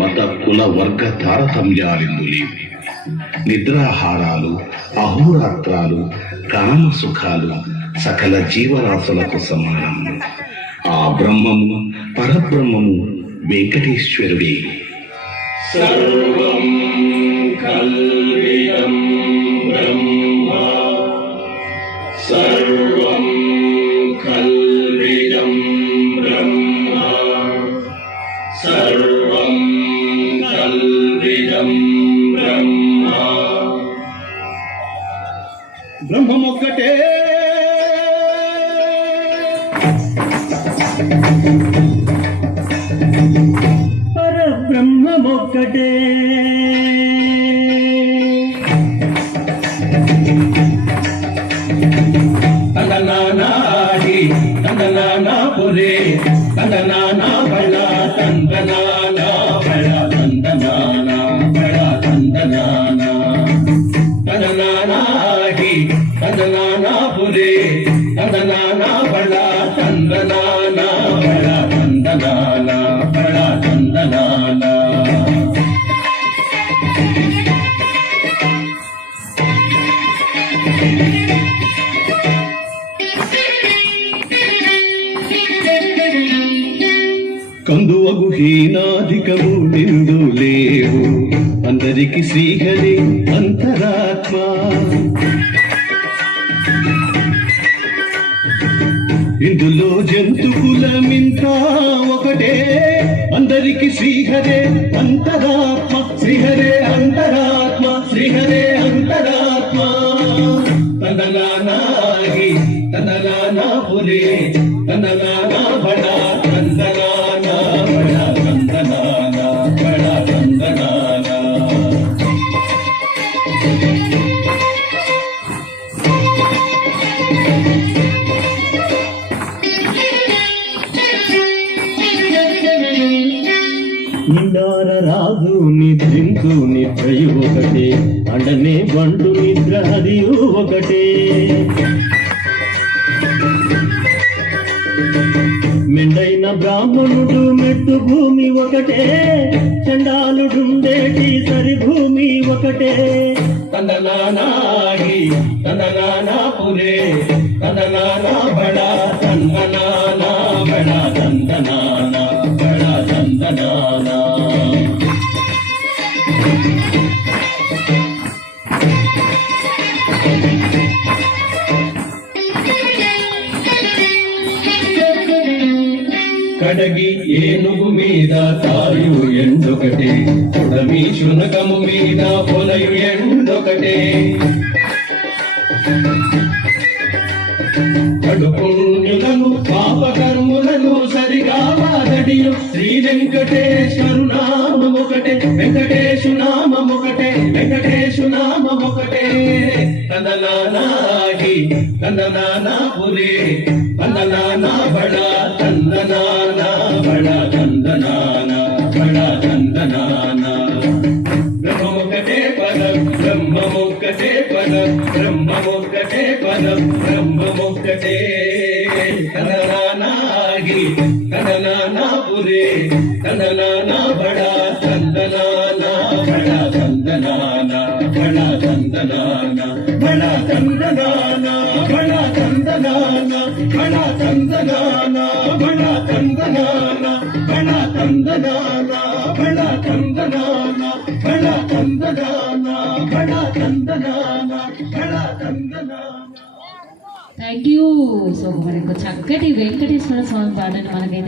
మత కుల వర్గ తారతమ్యాలెందు లేవు. నిద్రాహారాలు, అహోరాత్రాలు, కామ సుఖాలు సకల జీవరాశులకు సమానం. ఆ బ్రహ్మము పరబ్రహ్మము వెంకటేశ్వరుడే. సర్వం కల్విదం బ్రహ్మ, సర్వం కల్విదం బ్రహ్మ, సర్వం కల్విదం బ్రహ్మ. బ్రహ్మమొక్కటే, పరబ్రహ్మమొక్కటే, తందనానాడి తందనానా పురే తందనానా బళ తందనానా బళ తందనానా బళ తందనానా తందనానాడి తందనానా పురే తందనానా బళ తందనానా బళ తందనానా బళ తందనానా. కందువగు హీనాధికము నిందు లేవు, అందరికి శ్రీహరి అంతరాత్మ. ఇందులో జంతు కులమింత ఒకటే, అందరికి శ్రీహరే అంతరాత్మ, శ్రీహరే అంతరాత్మ, శ్రీహరే అంతరాత్మ. తందనానాగి తందనానా పురే తందనానా బళ తందనానా బళ తందనానా బళ తందనానా. నిండార రాజు నిద్రించు నిద్రయు ఒకటే, అండనే బంటు నిద్ర హరియు ఒకటే. మెండైన బ్రాహ్మణుడు మెట్టు భూమి ఒకటే, చండాలుడుండేటి సరి భూమి ఒకటే. తందనానాగి తందనానా పురే తందనానా బళ తందనానా బళ తందనానా బళ తందనానా. కడగి ఏనుగు మీద తాయు ఎండొకటే, కుడమి శునకము మీద పొలయు ఎండొకటే. కడుపుణ్యులను పాపకర్ములను సరిగా వాదడియు శ్రీ వెంకటేశ్వరు నామమొకటే, వెంకటేశు నామమొకటే, వెంకటేశు నామమొకటే. తందనానాగి తందనానా పురే తందనానా బళ తందనానా బళ తందనానా బళ తందనానా. బ్రహ్మమొక్కటే పదం, బ్రహ్మమొక్కటే పదం, బ్రహ్మమొక్కటే పదం, బ్రహ్మమొక్కటే. తందనానాగి తందనానా పురే తందనానా బళ తందనానా బళ తందనానా బళ తందనానా బళ తందనానా బళ తందనానా బళ తందనానా బళ తందనానా బళ తందనానా బళ తందనానా బళ తందనానా బళ తందనానా బళ తందనానా. Thank you. సో మనకు చక్కటి వెంకటేశ్వర స్వామి పాటను మనకైతే